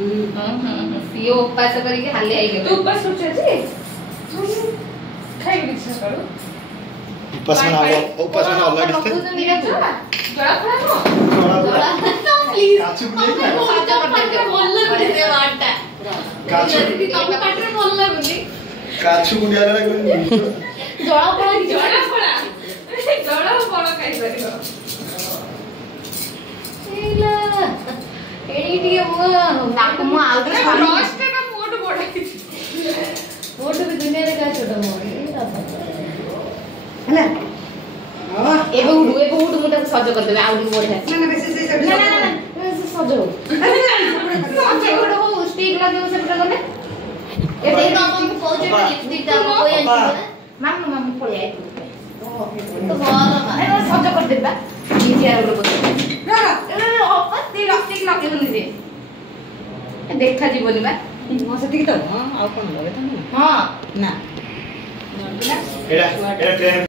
CO उपास करके हाले आई गए। तू उपास सोचे जी खाई भी सकाळू उपास में अलग किस्ते जड़ा खड़ा नो जड़ा तो प्लीज काचू नहीं साजा कर दे बोल दे वाटा काचू तम पाटरे बोल बोली काचू गुंडिया लगे जड़ा पड़ा खाई परिबो एला एडी टिके मो नाक मो आउ तो रोस्ट का मोट बड़ा मोट भी दुनिया रे का छोटा मो ହେଲା एबे उडू मुटा सज कर देबे आउ बढ़िया ନା ନା ବେଶୀ ସେଇ ना ना ना सज हो सज हो स्टिक लगे से पुरा गले ए दे तो हम कहू जे लिपस्टिक दा कोई मामू पळे आई तो भल ए सज कर देबा नीचे आउ बोल ନା ए ऑफर दे लिपस्टिक लगे बनी दे देखा जीवनी बा ମୋ ସେତିକି ତ ହଁ ଆଉ କଣ ଲଗେଇ ତ हां ନା एड़ा ट्रेन